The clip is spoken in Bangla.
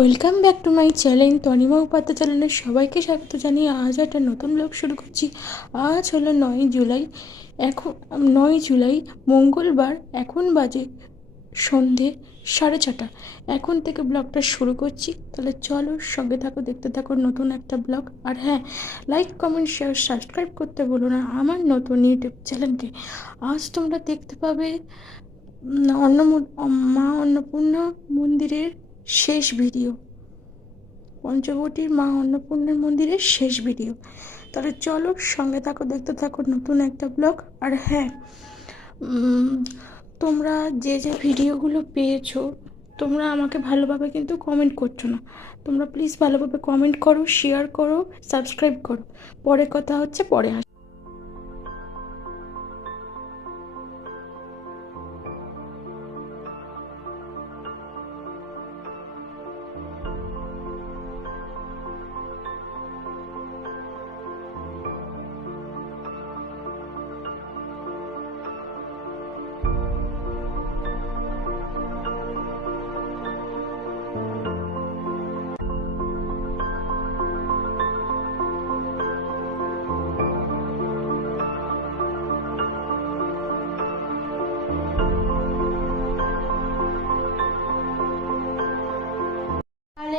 Welcome back to my channel Tanima Upadhyay চ্যানেলের সবাইকে স্বাগত জানিয়ে আজ একটা নতুন ব্লগ শুরু করছি। আজ হলো নয় জুলাই। এখন, নয় জুলাই, মঙ্গলবার, এখন বাজে সন্ধে সাড়ে ছটা। এখন থেকে ব্লগটা শুরু করছি। তাহলে চলো সঙ্গে থাকো, দেখতে থাকো নতুন একটা ব্লগ আর হ্যাঁ লাইক কমেন্ট শেয়ার সাবস্ক্রাইব করতে বলো না আমার নতুন ইউটিউব চ্যানেলকে। আজ তোমরা দেখতে পাবে অন্ন মা অন্নপূর্ণা মন্দিরের শেষ ভিডিও। পঞ্চবটির মা অন্নপূর্ণার মন্দিরের শেষ ভিডিও। তাহলে চলো সঙ্গে থাকো, দেখতে থাকো নতুন একটা ব্লগ। আর হ্যাঁ তোমরা যে যে ভিডিওগুলো পেয়েছ, তোমরা আমাকে ভালোভাবে কিন্তু কমেন্ট করছ না। তোমরা প্লিজ ভালোভাবে কমেন্ট করো শেয়ার করো সাবস্ক্রাইব করো। পরে কথা হচ্ছে, পরে আস